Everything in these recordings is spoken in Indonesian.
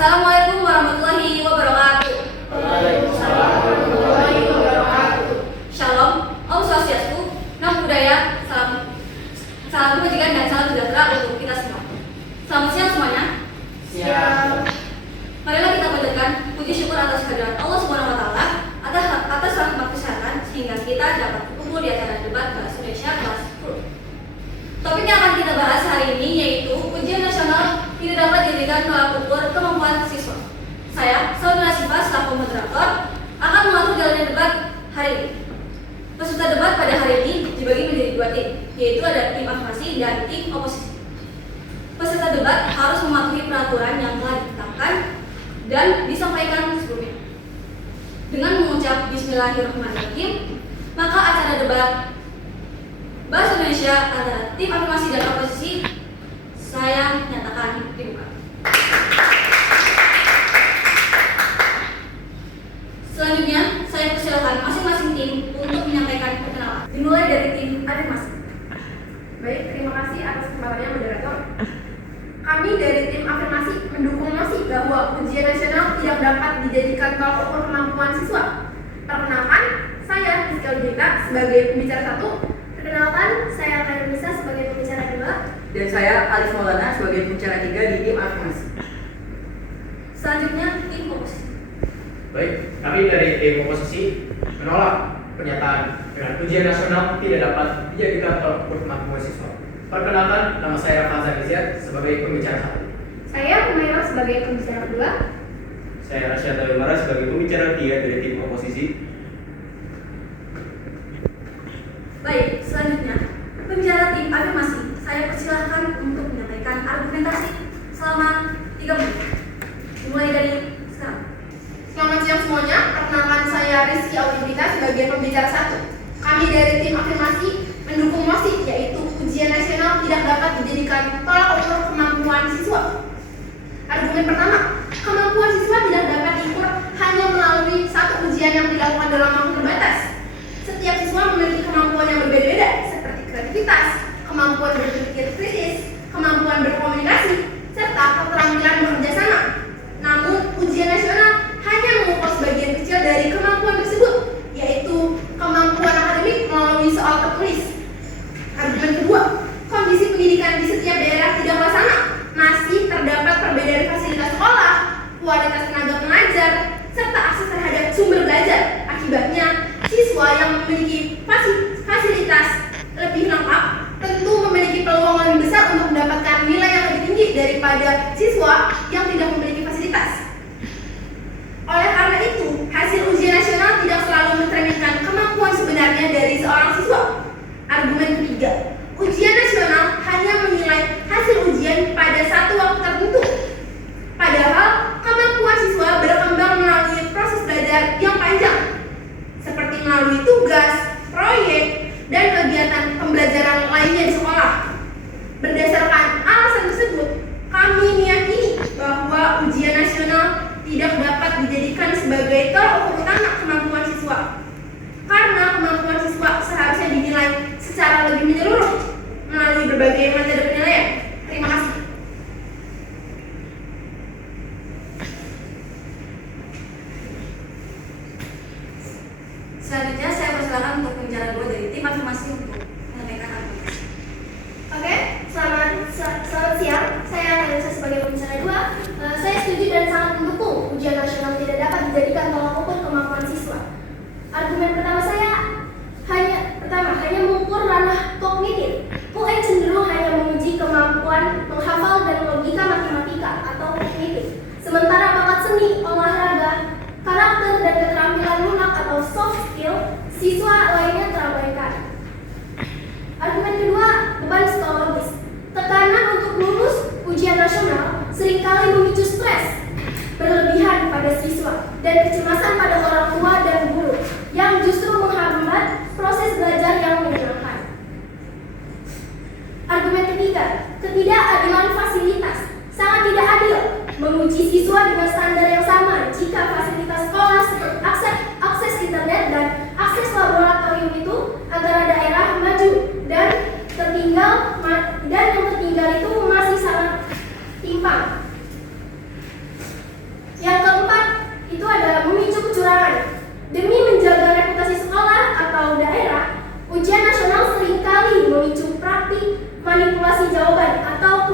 Assalamualaikum warahmatullahi wabarakatuh. Waalaikumsalam warahmatullahi wabarakatuh. Shalom, Om Swastiastu, Namo Buddhaya, salam kebajikan dan salam sejahtera untuk kita semua. Selamat siang semuanya. Siang. Marilah kita panjatkan puji syukur atas kehadiran Allah Subhanahu wa taala atas rahmat kesehatan sehingga kita dapat berkumpul di acara debat Bahasa Indonesia kelas 10. Topik yang akan kita bahas hari ini yaitu ujian nasional tidak dapat dijadikan tolak ukur kemampuan siswa. Saya, Saudara Nasifa, selaku moderator, akan mengatur jalannya debat hari ini. Peserta debat pada hari ini dibagi menjadi dua tim, yaitu ada tim afirmasi dan tim oposisi. Peserta debat harus mematuhi peraturan yang telah ditetapkan dan disampaikan sebelumnya. Dengan mengucap Bismillahirrahmanirrahim, maka acara debat Bahasa Indonesia antara tim afirmasi dan oposisi saya nyatakan dibuka. Selanjutnya, saya persilakan masing-masing tim untuk menyampaikan perkenalan. Dimulai dari tim afirmasi. Baik, terima kasih atas kesempatannya moderator. Kami dari tim afirmasi mendukung mosi bahwa ujian nasional tidak dapat dijadikan tolak ukur kemampuan siswa. Perkenalkan, saya Rizky Aljita sebagai pembicara 1. Perkenalkan, saya Kairunisa sebagai pembicara 2. Dan saya Alif Maulana sebagai pembicara 3 di tim afirmasi. Selanjutnya, tim oposisi. Baik, kami dari tim oposisi menolak pernyataan dengan ujian nasional tidak dapat dijadikan tolak ukur kemampuan siswa. Perkenalkan, nama saya Rafa Zarizia sebagai pembicara 1. Saya Humaira sebagai pembicara 2. Saya Rasyad Tawimara sebagai pembicara 3 dari tim oposisi. Baik, selanjutnya pembicara tim afirmasi. Saya persilahkan untuk menyampaikan argumentasi selama 3 menit. Dimulai dari sekarang. Selamat siang semuanya, perkenalkan saya Rizky Aljita sebagai pembicara 1. Kami dari tim afirmasi mendukung mosi yaitu ujian nasional tidak dapat dijadikan tolak ukur kemampuan siswa. Argumen pertama, kemampuan siswa tidak dapat diukur hanya melalui satu ujian yang dilakukan dalam waktu terbatas. Setiap siswa memiliki kemampuan yang berbeda-beda seperti kreativitas, kemampuan berpikir kritis, kemampuan berkomunikasi, serta keterampilan bekerja sama. Namun, ujian nasional hanya mengukur sebagian kecil dari kemampuan tersebut, yaitu kemampuan akademik melalui soal tertulis. Argumen kedua, kondisi pendidikan di setiap daerah tidaklah sama. Masih terdapat perbedaan fasilitas sekolah, kualitas tenaga pengajar, serta akses terhadap sumber belajar. Akibatnya, siswa yang memiliki fasilitas lebih lengkap tentu memiliki peluang lebih besar untuk mendapatkan nilai yang lebih tinggi daripada siswa yang tidak memiliki fasilitas. Oleh karena itu, hasil ujian nasional tidak selalu mencerminkan kemampuan sebenarnya dari seorang siswa. Argumen ketiga, ujian nasional hanya menilai hasil ujian pada satu waktu tertentu. Padahal, kemampuan siswa berkembang melalui proses belajar yang panjang, seperti melalui tugas, proyek, dan kegiatan pembelajaran lainnya di sekolah. Berdasarkan alasan tersebut, kami meyakini bahwa ujian nasional tidak dapat dijadikan sebagai tolak ukur utama kemampuan siswa, karena kemampuan siswa seharusnya dinilai secara lebih menyeluruh melalui berbagai metode penilaian. Terima kasih. Selanjutnya saya persilakan untuk pembicara 2 dari tim afirmasi untuk menyampaikan argumentasi. Oke, selamat siang. Saya Kairunisa sebagai pembicara 2. Saya setuju dan sangat mendukung ujian nasional tidak dapat dijadikan tolak ukur kemampuan siswa. Argumen pertama saya hanya mengukur ranah kognitif. UN cenderung hanya menguji kemampuan menghafal dan logika matematika atau kognitif. Sementara bakat seni, olahraga, karakter dan keterampilan lunak atau soft skill siswa lainnya terabaikan. Argumen kedua, beban psikologis. Tekanan untuk lulus ujian nasional seringkali memicu stres berlebihan pada siswa dan kecemasan pada orang tua dan guru yang justru menghambat proses belajar yang menyenangkan. Argumen ketiga, ketidakadilan fasilitas. Sangat tidak adil menguji siswa dengan standar yang sama jika fasilitas sekolah seperti akses internet dan akses laboratorium itu antara daerah maju dan yang tertinggal itu masih sangat timpang.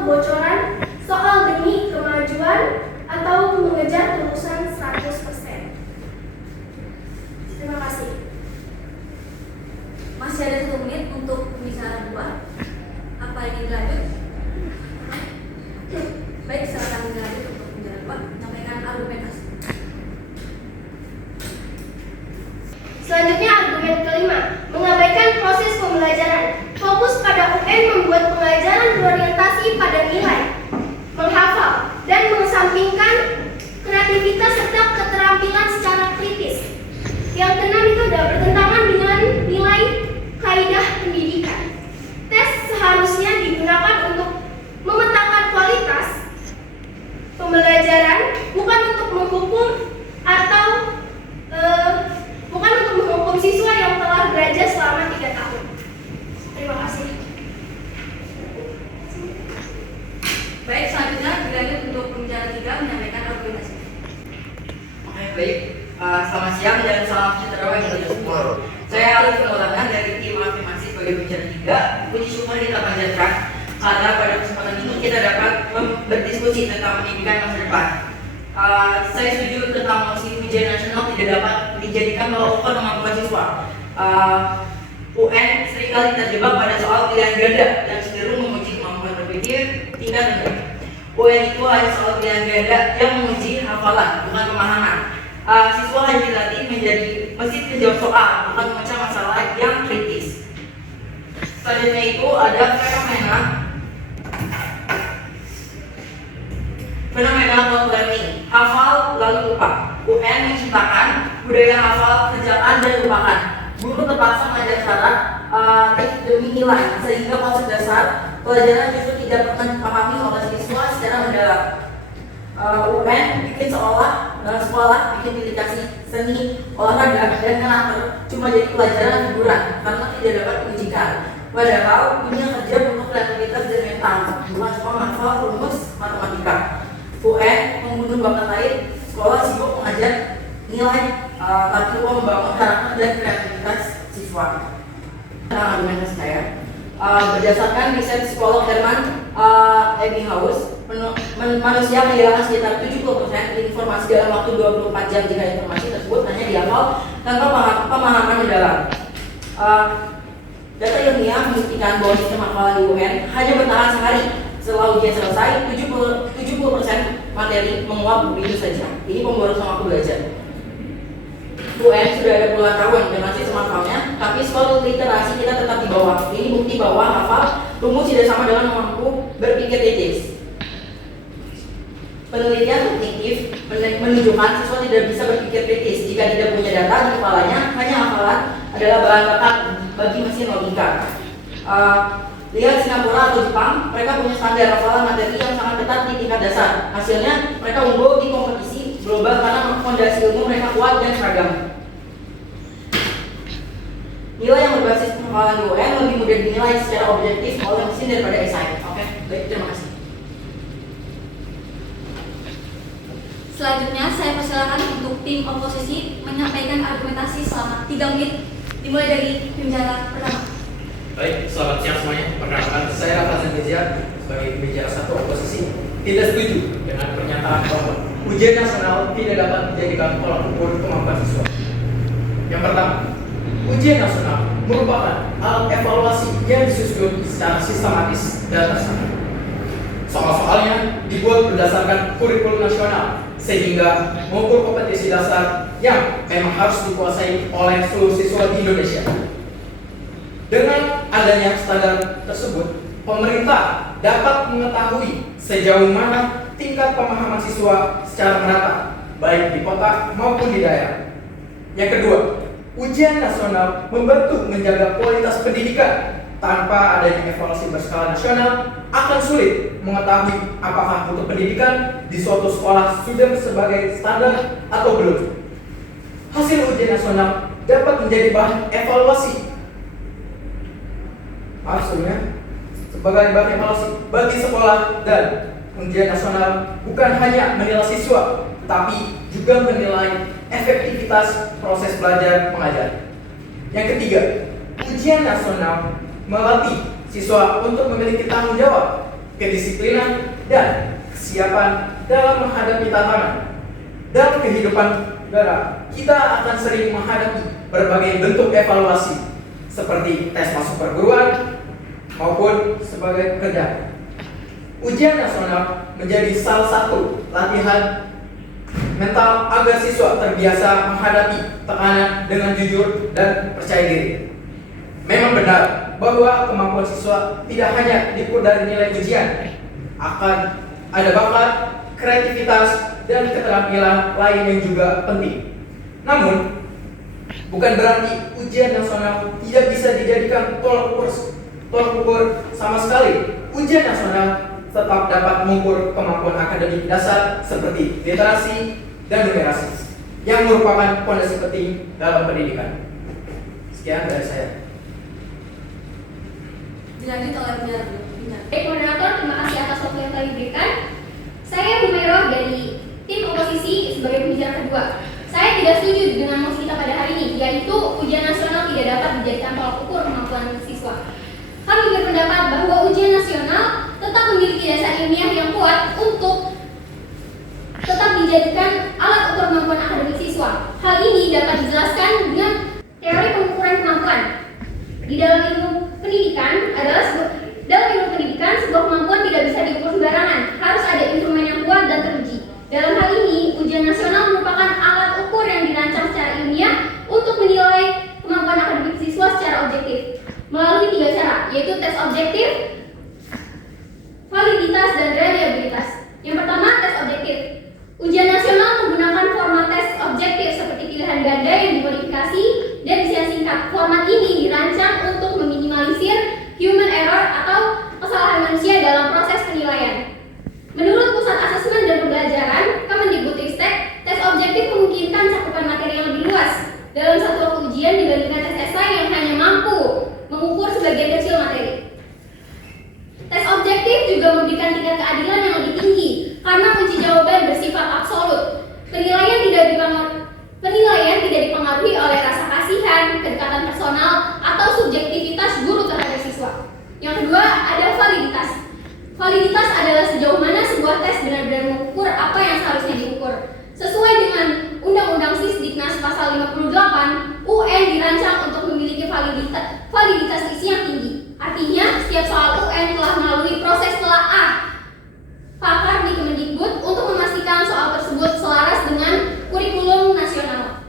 kebocoran soal demi kemajuan atau mengejar kelulusan 100%. Terima kasih. Masih ada 1 menit untuk pembicaraan dua. Apa ini dilanjut? Baik, silakan dilanjut untuk pembicaraan dua. Menyampaikan argumentasi. Selanjutnya argumen kelima, mengabaikan proses pembelajaran. Fokus pada UN membuat pelajaran berorientasi pada nilai, menghafal, dan mengesampingkan kreativitas serta keterampilan secara kritis. Yang keenam itu adalah bertentangan dengan nilai kaidah pendidikan. Tes seharusnya digunakan untuk memetakan kualitas pembelajaran, bukan untuk menghukum atau bukan untuk menghukum siswa yang telah belajar selama 3 tahun. Terima kasih. Baik, selanjutnya dilanjut untuk pembicaraan 3 menyampaikan argumentasi. Oke, baik. Selamat siang dan salam sejahtera bagi kita semua. Saya Alif Maulana dari tim afirmasi sebagai pembicara 3. Puji syukur kita panjatkan karena pada kesempatan ini kita dapat berdiskusi tentang pendidikan masa depan. Saya setuju tentang mosi ujian nasional tidak dapat dijadikan tolak ukur kemampuan siswa. UN seringkali terjebak pada soal pilihan ganda yang cenderung menguji kemampuan berpikir tingkat rendah. UN itu hanya soal pilihan ganda yang menguji hafalan, bukan pemahaman. Siswa hanya dilatih menjadi mesin penjawab soal, bukan memecah masalah yang kritis. Selanjutnya itu ada fenomena rote learning, hafal lalu lupa. UN menciptakan budaya hafal, kerjaan dan lupakan. Guru terpaksa mengajar syarat demi nilai, sehingga konsep dasar pelajaran justru tidak pernah dipahami oleh siswa secara mendalam. UN bikin seolah dalam sekolah bikin aplikasi seni, olahraga, dan karakter cuma jadi pelajaran hiburan karena tidak dapat diujikan. Padahal dunia kerja butuh kreativitas dan mental, bukan cuma menghafal rumus matematika. UN membunuh bakat lain, sekolah sibuk mengajar nilai, tapi lupa membangun karakter dan kreativitas siswa. Argumentasi saya, berdasarkan riset psikolog Herman Ebbinghaus, manusia kehilangan sekitar 70% informasi dalam waktu 24 jam jika informasi tersebut hanya dihafal tanpa pemahaman mendalam. Data ilmiah membuktikan bahwa sistem hafalan di UN hanya bertahan sehari. Setelah ujian selesai, 70% materi menguap begitu saja. Ini pemborosan waktu belajar. UN sudah ada puluhan tahun dengan sistem hafalnya, tapi skor literasi kita tetap di bawah. Ini bukti bahwa hafal rumus tidak sama dengan mampu berpikir kritis. Penelitian kognitif menunjukkan siswa tidak bisa berpikir kritis jika tidak punya data di kepalanya, hanya hafalan adalah bahan bakar bagi mesin logika. Lihat Singapura atau Jepang, mereka punya standar hafalan materi yang sangat ketat di tingkat dasar. Hasilnya, mereka unggul di kompetisi global karena fondasi ilmu mereka kuat dan seragam. Nilai yang berbasis hafalan UN lebih mudah dinilai secara objektif oleh mesin daripada esai. Oke, baik, terima kasih. Selanjutnya saya persilakan untuk tim oposisi menyampaikan argumentasi selama 3 menit dimulai dari pembicara pertama. Baik, selamat siang semuanya. Perkenalkan, saya Rafazan Rizia sebagai pembicara 1 oposisi. Tidak setuju dengan pernyataan bahwa ujian nasional tidak dapat dijadikan tolak ukur kemampuan siswa. Yang pertama, ujian nasional merupakan alat evaluasi yang disusun secara sistematis dan tersangka. Soal-soalnya dibuat berdasarkan kurikulum nasional sehingga mengukur kompetisi dasar yang memang harus dikuasai oleh seluruh siswa di Indonesia. Dengan adanya standar tersebut, pemerintah dapat mengetahui sejauh mana tingkat pemahaman siswa secara merata, baik di kota maupun di daerah. Yang kedua, ujian nasional membantu menjaga kualitas pendidikan. Tanpa adanya evaluasi berskala nasional, akan sulit mengetahui apakah mutu pendidikan di suatu sekolah sudah sebagai standar atau belum. Hasil ujian nasional dapat menjadi bahan evaluasi sebagai bahan evaluasi bagi sekolah, dan ujian nasional bukan hanya menilai siswa, tapi juga menilai efektivitas proses belajar mengajar. Yang ketiga, ujian nasional melatih siswa untuk memiliki tanggung jawab. kedisiplinan, dan kesiapan dalam menghadapi tantangan. Dalam kehidupan negara, kita akan sering menghadapi berbagai bentuk evaluasi seperti tes masuk perguruan maupun sebagai pekerja. Ujian nasional menjadi salah satu latihan mental agar siswa terbiasa menghadapi tekanan dengan jujur dan percaya diri. Memang benar bahwa kemampuan siswa tidak hanya diukur dari nilai ujian, akan ada bakat, kreativitas, dan keterampilan lain yang juga penting. Namun, bukan berarti ujian nasional tidak bisa dijadikan tolak ukur sama sekali. Ujian nasional tetap dapat mengukur kemampuan akademik dasar seperti literasi dan numerasi yang merupakan fondasi penting dalam pendidikan. Sekian dari saya. Dilanjut oleh penyiar. Baik, moderator, terima kasih atas waktu yang telah diberikan. Saya Humairah dari tim oposisi sebagai pembicara kedua. Saya tidak setuju dengan mosi kita pada hari ini, yaitu ujian nasional tidak dapat dijadikan tolak ukur kemampuan siswa. Kami berpendapat bahwa ujian nasional tetap memiliki dasar ilmiah yang kuat untuk tetap dijadikan alat ukur kemampuan akademik siswa. Hal ini dapat dijelaskan dengan teori pengukuran kemampuan. Di dalam ilmu pendidikan sebuah kemampuan tidak bisa diukur sembarangan, harus ada instrumen yang kuat dan teruji. Dalam hal ini, ujian nasional merupakan alat ukur yang dirancang secara ilmiah untuk menilai kemampuan akademik siswa secara objektif melalui 3 cara, yaitu tes objektif, validitas, dan reliabilitas. Yang pertama, tes objektif. Ujian nasional menggunakan format tes objektif seperti pilihan ganda yang dimodifikasi dan isian singkat. Format ini dirancang untuk meminimalisir human error atau kesalahan manusia dalam proses penilaian. Menurut Pusat Asesmen dan Pembelajaran Kemendikbudristek, tes objektif memungkinkan cakupan materi yang lebih luas dalam satu waktu ujian dibandingkan tes esai yang hanya mampu mengukur sebagian kecil materi. Tes objektif juga memberikan tingkat keadilan yang lebih tinggi karena kunci jawaban bersifat absolut. Penilaian tidak dipengaruhi oleh rasa kasihan, kedekatan personal, atau subjektivitas guru terhadap siswa. Yang kedua, ada validitas. Validitas adalah sejauh mana sebuah tes benar-benar mengukur apa yang seharusnya diukur. Sesuai dengan Undang-Undang Sisdiknas Pasal 58, UN dirancang untuk memiliki validitas isi yang tinggi. Artinya, setiap soal UN telah melalui proses telaah pakar di Kemendikbud untuk memastikan soal tersebut selaras dengan kurikulum nasional.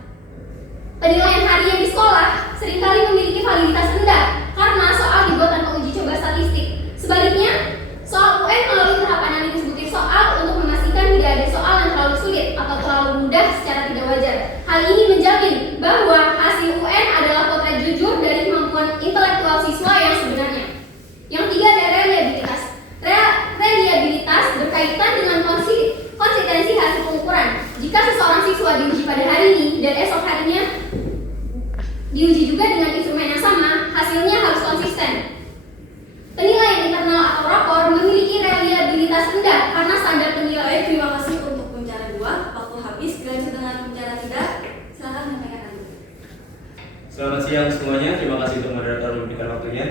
Penilaian harian di sekolah seringkali memiliki validitas rendah karena soal dibuat tanpa uji coba statistik. Sebaliknya, soal UN melalui tahapan analisis butir soal untuk memastikan tidak ada soal yang terlalu sulit atau terlalu mudah secara tidak wajar. Hal ini menjamin bahwa hasil UN adalah potret jujur dari kemampuan intelektual siswa yang sebenarnya. Yang tiga, ada reliabilitas. Reliabilitas berkaitan dengan konsistensi hasil pengukuran. Jika seseorang siswa diuji pada hari ini dan esok harinya diuji juga dengan instrumen yang sama, hasilnya harus konsisten. Penilaian internal atau rapor memiliki reliabilitas rendah karena standar penilaian. Terima kasih untuk pembicara 2. Waktu habis. Dilanjut dengan pembicara 3. Silakan menyampaikan anda. Selamat siang semuanya, terima kasih untuk moderator memberikan waktunya.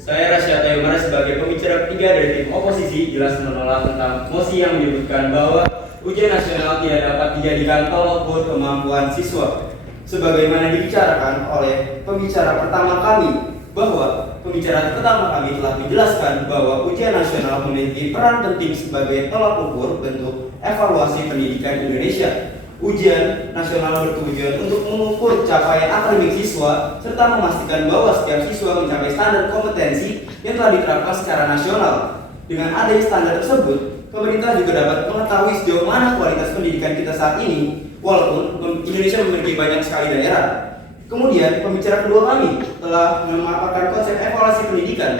Saya Rasya Tayumara sebagai pembicara ketiga dari tim oposisi jelas menolak tentang mosi yang menyebutkan bahwa ujian nasional tidak dapat dijadikan tolak ukur kemampuan siswa. Sebagaimana dibicarakan oleh pembicara pertama kami, bahwa pembicara pertama kami telah menjelaskan bahwa ujian nasional memiliki peran penting sebagai tolak ukur bentuk evaluasi pendidikan Indonesia. Ujian nasional bertujuan untuk mengukur capaian akademik siswa serta memastikan bahwa setiap siswa mencapai standar kompetensi yang telah diterapkan secara nasional. Dengan adanya standar tersebut, pemerintah juga dapat mengetahui sejauh mana kualitas pendidikan kita saat ini, walaupun Indonesia memiliki banyak sekali daerah. Kemudian, pembicara kedua kami telah memaparkan konsep evaluasi pendidikan,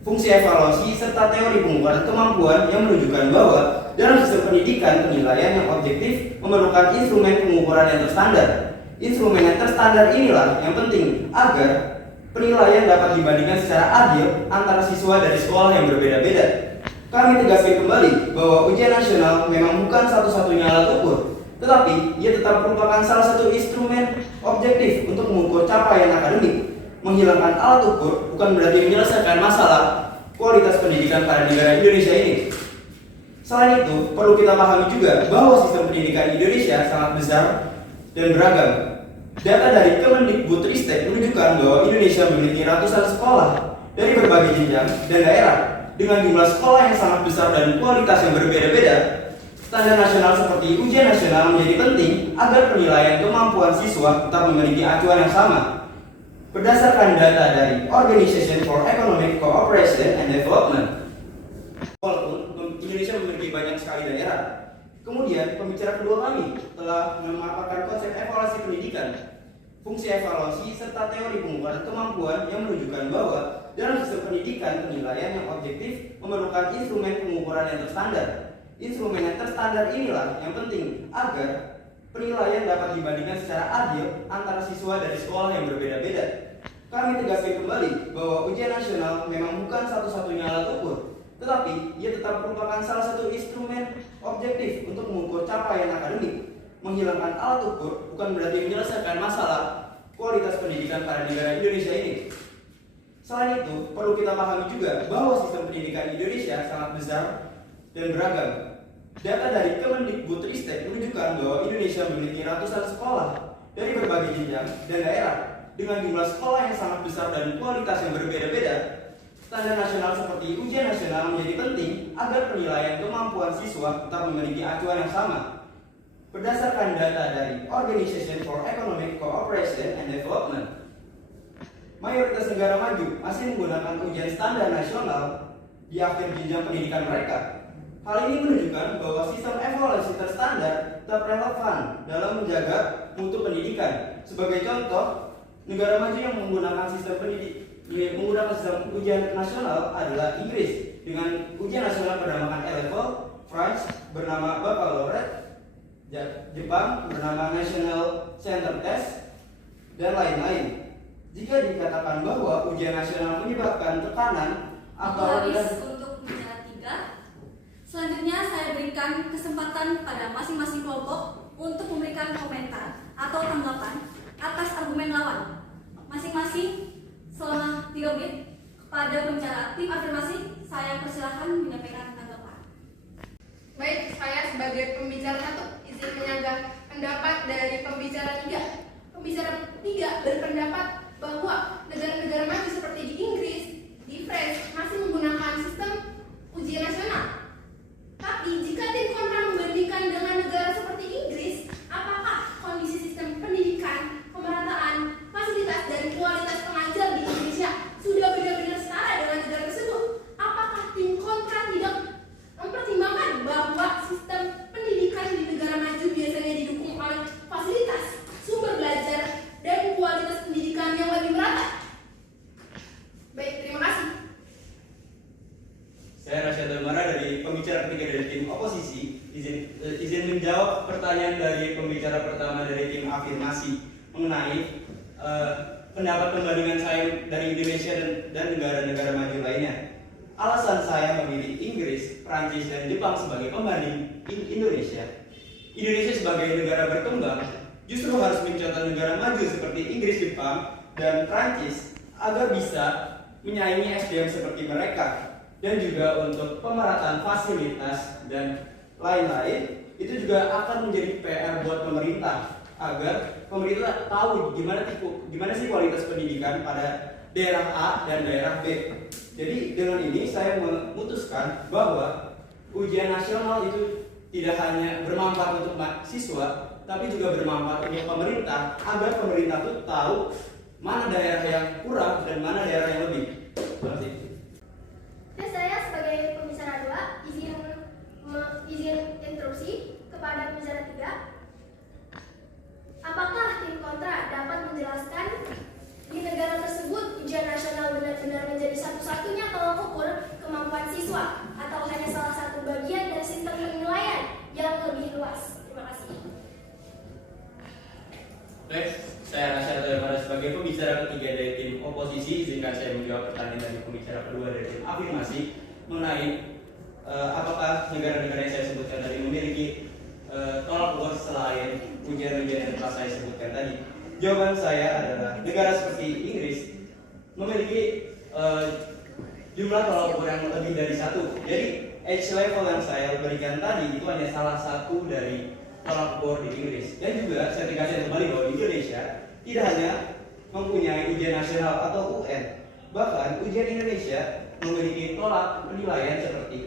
fungsi evaluasi, serta teori pengukuran kemampuan yang menunjukkan bahwa dalam sistem pendidikan, penilaian yang objektif memerlukan instrumen pengukuran yang terstandar. Instrumen yang terstandar inilah yang penting agar penilaian dapat dibandingkan secara adil antara siswa dari sekolah yang berbeda-beda. Kami tegaskan kembali bahwa ujian nasional memang bukan satu-satunya alat ukur, tetapi ia tetap merupakan salah satu instrumen objektif untuk mengukur capaian akademik. Menghilangkan alat ukur bukan berarti menyelesaikan masalah, kualitas pendidikan pada negara Indonesia ini. Selain itu, perlu kita pahami juga bahwa sistem pendidikan Indonesia sangat besar dan beragam. Data dari Kemendikbudristek menunjukkan bahwa Indonesia memiliki ratusan sekolah dari berbagai jenjang dan daerah dengan jumlah sekolah yang sangat besar dan kualitas yang berbeda-beda. Standar nasional seperti ujian nasional menjadi penting agar penilaian kemampuan siswa tetap memiliki acuan yang sama. Berdasarkan data dari Organization for Economic Cooperation and Development, walaupun Indonesia memiliki banyak sekali daerah, kemudian pembicara kedua kami telah memaparkan konsep evaluasi pendidikan, fungsi evaluasi, serta teori pengukuran kemampuan yang menunjukkan bahwa dalam sistem pendidikan penilaian yang objektif memerlukan instrumen pengukuran yang terstandar. Instrumen yang terstandar inilah yang penting agar penilaian dapat dibandingkan secara adil antara siswa dari sekolah yang berbeda-beda. Kami tegaskan kembali bahwa ujian nasional memang bukan satu-satunya alat ukur, tetapi ia tetap merupakan salah satu instrumen objektif untuk mengukur capaian akademik. Menghilangkan alat ukur bukan berarti menyelesaikan masalah kualitas pendidikan pada negara Indonesia ini. Selain itu, perlu kita pahami juga bahwa sistem pendidikan Indonesia sangat besar dan beragam. Data dari Kemendikbudristek menunjukkan bahwa Indonesia memiliki ratusan sekolah dari berbagai jenjang dan daerah dengan jumlah sekolah yang sangat besar dan kualitas yang berbeda-beda. Standar nasional seperti ujian nasional menjadi penting agar penilaian kemampuan siswa tetap memiliki acuan yang sama. Berdasarkan data dari Organization for Economic Cooperation and Development, mayoritas negara maju masih menggunakan ujian standar nasional di akhir jenjang pendidikan mereka. Hal ini menunjukkan bahwa sistem evaluasi terstandar tetap relevan dalam menjaga mutu pendidikan. Sebagai contoh, negara maju yang menggunakan sistem ujian nasional adalah Inggris dengan ujian nasional bernamakan A-Level, France bernama Baccalaureate, Jepang bernama National Center Test, dan lain-lain. Jika dikatakan bahwa ujian nasional menyebabkan tekanan atau habis untuk pembicara 3. Selanjutnya saya berikan kesempatan pada masing-masing kelompok untuk memberikan komentar atau tanggapan atas argumen lawan. Masing-masing selama 3 menit. Kepada pembicara tim afirmasi, saya persilahkan menyampaikan tanggapan. Baik, saya sebagai pembicara 1 izin menyanggah pendapat dari pembicara 3. Pembicara 3 berpendapat bahwa negara-negara maju seperti di Inggris, di France masih menggunakan sistem ujian nasional. Tapi jika tim kontra membandingkan dengan negara seperti Inggris, apakah kondisi sistem pendidikan, pemerataan, fasilitas dan kualitas pengajar di Indonesia sudah benar-benar setara dengan negara tersebut? Apakah tim kontra tidak mempertimbangkan bahwa sistem pendidikan di negara maju biasanya didukung oleh fasilitas, sumber belajar, dan kualitas pendidikan yang lebih merata? Baik, terima kasih. Saya Rasyad Mara dari pembicara ketiga dari tim oposisi, izin menjawab pertanyaan dari pembicara pertama dari tim afirmasi mengenai pendapat pembandingan saya dari Indonesia dan negara-negara maju lainnya. Alasan saya memilih Inggris, Prancis, dan Jepang sebagai pembanding Indonesia sebagai negara berkembang justru harus mencontoh negara maju seperti Inggris, Jepang, dan Prancis agar bisa menyaingi SDM seperti mereka. Dan juga untuk pemerataan fasilitas dan lain-lain itu juga akan menjadi PR buat pemerintah agar pemerintah tahu gimana sih kualitas pendidikan pada daerah A dan daerah B. Jadi dengan ini saya memutuskan bahwa ujian nasional itu tidak hanya bermanfaat untuk siswa, tapi juga bermanfaat untuk pemerintah agar pemerintah itu tahu mana daerah yang kurang dan mana daerah yang lebih. Terima kasih. Dan saya sebagai pembicara 2 izin interupsi kepada pembicara 3. Apakah tim kontra dapat menjelaskan di negara tersebut ujian nasional benar-benar menjadi satu-satunya tolak ukur kemampuan siswa atau hanya salah satu bagian dari sistem penilaian yang lebih luas? Terima kasih. Baik, saya Rasyad Mara sebagai pembicara ketiga dari tim oposisi, izinkan saya menjawab pertanyaan dari pembicara kedua dari tim afirmasi mengenai apakah negara-negara yang saya sebutkan tadi memiliki tolak ukur selain ujian-ujian yang telah saya sebutkan tadi. Jawaban saya adalah negara seperti Inggris memiliki jumlah tolak ukur yang lebih dari satu. Jadi age level yang saya berikan tadi itu hanya salah satu dari tolak ukur di Inggris. Dan juga saya tegaskan kembali bahwa di Indonesia tidak hanya mempunyai ujian nasional atau UN, bahkan ujian Indonesia memiliki tolak penilaian seperti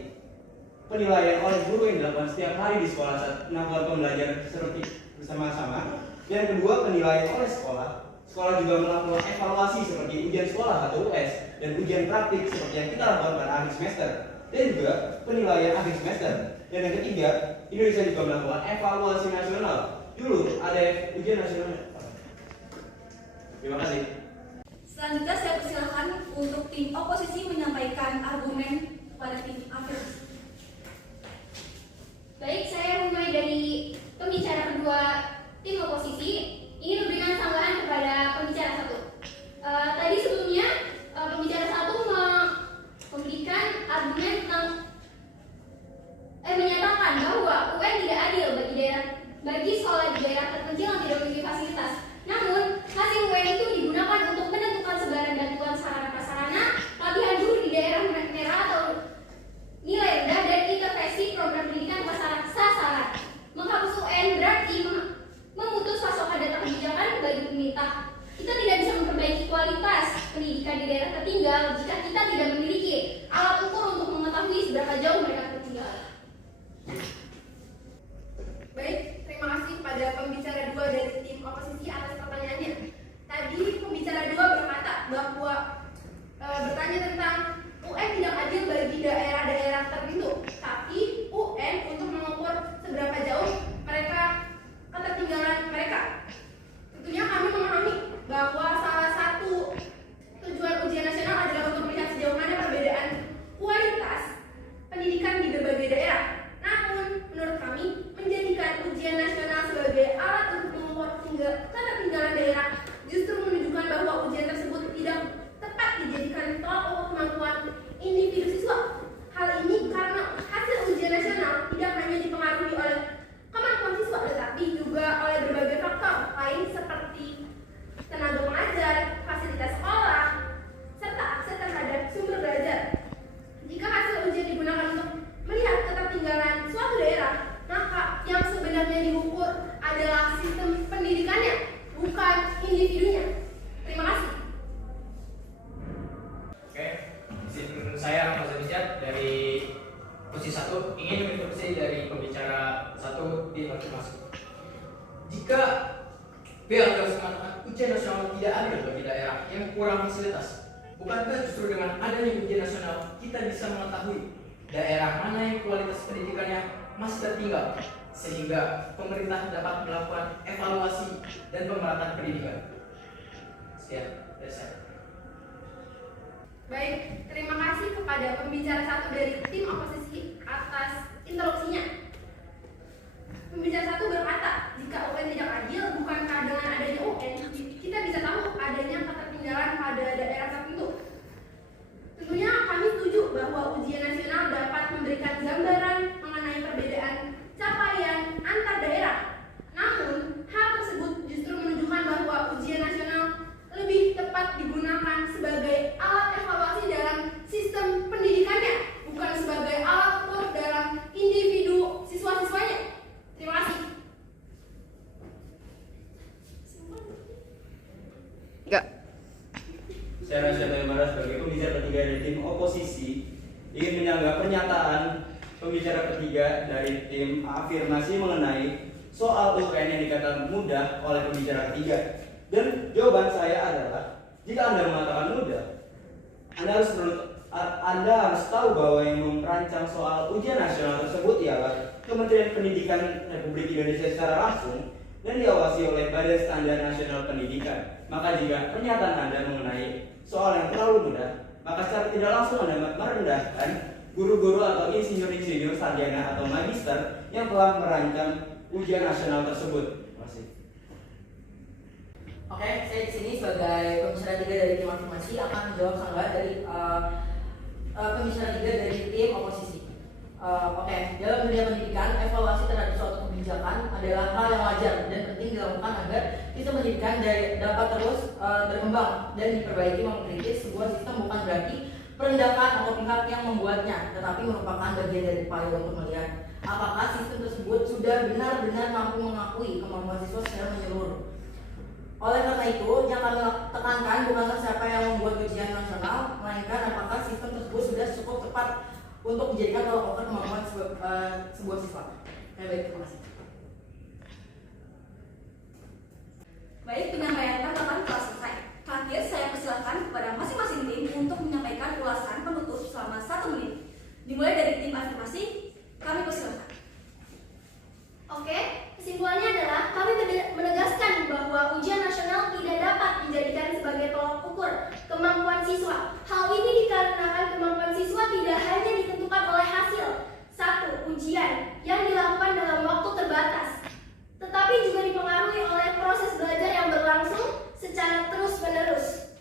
penilaian oleh guru yang dilakukan setiap hari di sekolah saat melakukan pembelajaran seperti bersama-sama. Yang kedua, penilaian oleh sekolah. Sekolah juga melakukan evaluasi seperti ujian sekolah atau US dan ujian praktik seperti yang kita lakukan pada akhir semester. Dan juga penilaian akhir semester. Dan yang ketiga, Indonesia juga melakukan evaluasi nasional. Dulu ada ujian nasional. Terima kasih. Selanjutnya saya persilakan untuk tim oposisi menyampaikan argumen pada tim afirmasi. Baik, saya mulai dari pembicara kedua tim oposisi. Ingin memberikan tanggapan kepada pembicara satu. Tadi sebelumnya pembicara satu memberikan argumen tentang menyatakan bahwa UN tidak adil bagi sekolah di daerah terpencil yang tidak memiliki fasilitas. Namun, hasil UN itu digunakan untuk menentukan sebaran bantuan sarana prasarana, pelatihan guru di daerah merah atau nilai rendah, dan intervensi program pendidikan sasaran. Menghapus UN berarti memutus pasokan data kebijakan bagi pemerintah. Kita tidak bisa memperbaiki kualitas pendidikan di daerah tertinggal jika kita tidak memiliki alat ukur untuk mengetahui seberapa jauh mereka tertinggal. Baik, terima kasih kepada pembicara dua dari tim oposisi atas pertanyaannya. Tadi pembicara dua berkata bahwa bertanya tentang UN tidak adil bagi daerah-daerah tertentu, tapi UN untuk mengukur seberapa jauh mereka ketertinggalan mereka. Tentunya kami memahami bahwa salah satu tujuan ujian nasional adalah untuk melihat sejauh mana perbedaan kualitas pendidikan di berbagai daerah. Namun, menurut kami, menjadikan ujian nasional sebagai alat untuk mengukur ketertinggalan daerah justru menunjukkan bahwa ujian tersebut tidak tepat dijadikan tolak ukur kemampuan individu siswa. Hal ini karena hasil ujian nasional tidak hanya dipengaruhi oleh kemampuan siswa, tetapi juga oleh berbagai faktor lain seperti tenaga pengajar, fasilitas sekolah, serta akses terhadap sumber belajar. Jika hasil ujian digunakan untuk melihat ketertinggalan suatu daerah, maka yang sebenarnya diukur adalah sistem pendidikannya, bukan individunya. Terima kasih. Oke, izin saya Rahmat Zanizat dari posisi 1 ingin menginterupsi dari pembicara 1 di afirmasi. Jika pihak harus mengatakan ujian nasional tidak adil bagi daerah yang kurang fasilitas, bukankah justru dengan adanya ujian nasional kita bisa mengetahui daerah mana yang kualitas pendidikannya masih tertinggal, sehingga pemerintah dapat melakukan evaluasi dan pemerataan pendidikan. Sekian dari saya. Baik, terima kasih kepada pembicara satu dari tim oposisi atas interupsinya. Pembicara satu berkata, jika UN tidak adil, bukankah dengan adanya UN kita bisa tahu adanya ketertinggalan pada daerah tertentu? Tentunya kami setuju bahwa ujian nasional dapat memberikan gambaran mengenai perbedaan capaian antar daerah. Namun, hal tersebut justru menunjukkan bahwa ujian nasional lebih tepat digunakan sebagai alat evaluasi dalam sistem pendidikannya, bukan sebagai alat ukur dalam individu siswa-siswanya. Terima kasih. Saya Rasya Maimara sebagai pembicara ketiga dari tim oposisi ingin menyanggah pernyataan pembicara ketiga dari tim afirmasi mengenai soal UN yang dikatakan mudah oleh pembicara ketiga. Dan jawaban saya adalah, jika Anda mengatakan mudah, Anda harus tahu bahwa yang merancang soal ujian nasional tersebut ialah Kementerian Pendidikan Republik Indonesia secara langsung dan diawasi oleh Badan Standar Nasional Pendidikan. Maka jika pernyataan Anda mengenai soal yang terlalu mudah, maka secara tidak langsung Anda merendahkan guru-guru atau insinyur-insinyur sarjana atau magister yang telah merancang ujian nasional tersebut. Terima kasih. Oke, saya di sini sebagai pembicara 3 dari tim afirmasi akan menjawab sanggah dari pembicara 3 dari tim oposisi. Oke, dalam dunia pendidikan, evaluasi terhadap suatu kebijakan adalah hal yang wajar dan penting dilakukan agar sistem pendidikan dapat terus berkembang dan diperbaiki. Mengkritis sebuah sistem bukan berarti penindakan atau pihak yang membuatnya, tetapi merupakan bagian dari upaya untuk melihat apakah sistem tersebut sudah benar-benar mampu mengakui kemampuan siswa secara menyeluruh. Oleh karena itu, yang kami tekankan bukanlah siapa yang membuat ujian nasional, melainkan apakah sistem tersebut sudah cukup tepat untuk dijadikan tolak ukur kemampuan sebuah siswa. Baik, terima kasih. Baik, penyampaian tanggapan telah selesai. Terakhir, saya persilakan kepada masing-masing tim untuk menyampaikan ulasan penutup selama 1 menit. Dimulai dari tim afirmasi, kami persilakan. Oke, kesimpulannya adalah kami menegaskan bahwa ujian nasional tidak dapat dijadikan sebagai tolak ukur kemampuan siswa. Hal ini dikarenakan kemampuan siswa tidak hanya ditentukan oleh hasil satu ujian yang dilakukan dalam waktu terbatas, tetapi juga dipengaruhi oleh proses belajar yang berlangsung secara terus-menerus.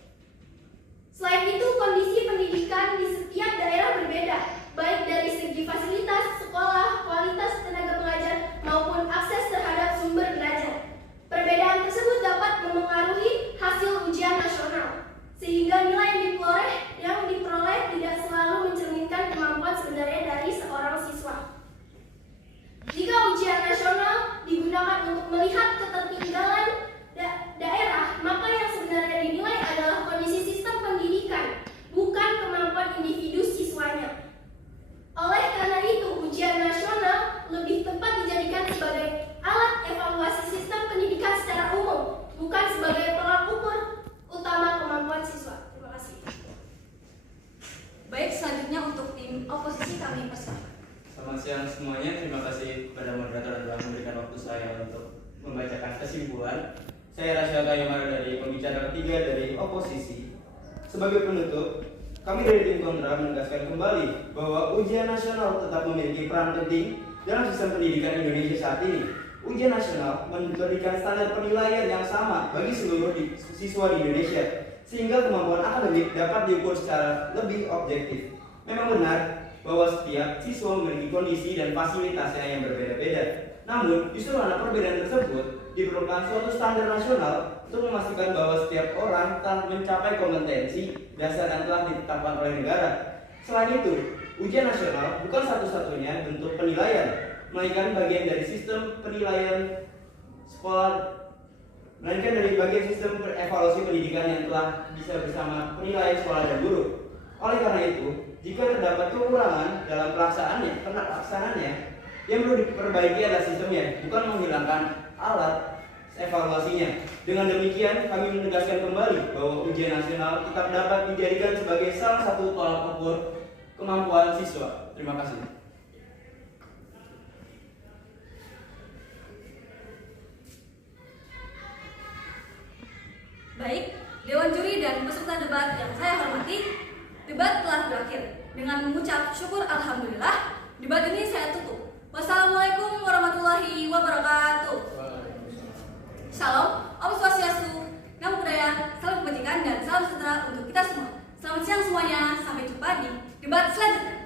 Selain itu, kondisi pendidikan di setiap daerah berbeda, baik dari segi fasilitas, sekolah, kualitas tenaga pengajar, maupun akses terhadap sumber belajar. Perbedaan tersebut dapat memengaruhi hasil ujian nasional, sehingga nilai yang diperoleh tidak selalu mencerminkan kemampuan sebenarnya dari seorang siswa. Jika ujian nasional digunakan untuk melihat ketertinggalan daerah, maka yang sebenarnya dinilai adalah kondisi sistem pendidikan, bukan kemampuan individu siswanya. Oleh karena itu, ujian nasional lebih tepat dijadikan sebagai alat evaluasi sistem pendidikan secara umum, bukan sebagai tolak ukur utama kemampuan siswa. Terima kasih. Baik, selanjutnya untuk tim oposisi kami persilakan. Selamat siang semuanya, terima kasih kepada moderator yang telah memberikan waktu saya untuk membacakan kesimpulan. Saya Rasyada Yamara dari pembicara ketiga dari oposisi. Sebagai penutup, kami dari tim kontra menegaskan kembali bahwa ujian nasional tetap memiliki peran penting dalam sistem pendidikan Indonesia saat ini. Ujian nasional memberikan standar penilaian yang sama bagi seluruh siswa di Indonesia, sehingga kemampuan akademik dapat diukur secara lebih objektif. Memang benar bahwa setiap siswa memiliki kondisi dan fasilitasnya yang berbeda-beda. Namun, justru karena perbedaan tersebut diperlukan suatu standar nasional untuk memastikan bahwa setiap orang telah mencapai kompetensi dasar yang telah ditetapkan oleh negara. Selain itu, ujian nasional bukan satu-satunya bentuk penilaian, melainkan bagian dari sistem penilaian sekolah, melainkan dari bagian sistem evaluasi pendidikan yang telah bisa bersama penilaian sekolah dan guru. Oleh karena itu, jika terdapat kekurangan dalam pelaksanaannya, yang perlu diperbaiki adalah sistemnya, bukan menghilangkan alat evaluasinya. Dengan demikian, kami menegaskan kembali bahwa ujian nasional tetap dapat dijadikan sebagai salah satu tolak ukur kemampuan siswa. Terima kasih. Baik, Dewan Juri dan peserta debat yang saya hormati, debat telah berakhir. Dengan mengucap syukur alhamdulillah, debat ini saya tutup. Wassalamualaikum warahmatullahi wabarakatuh. Shalom, Om Swastiastu, Namo Buddhaya, salam kebajikan dan salam sejahtera untuk kita semua. Selamat siang semuanya, sampai jumpa di debat selanjutnya.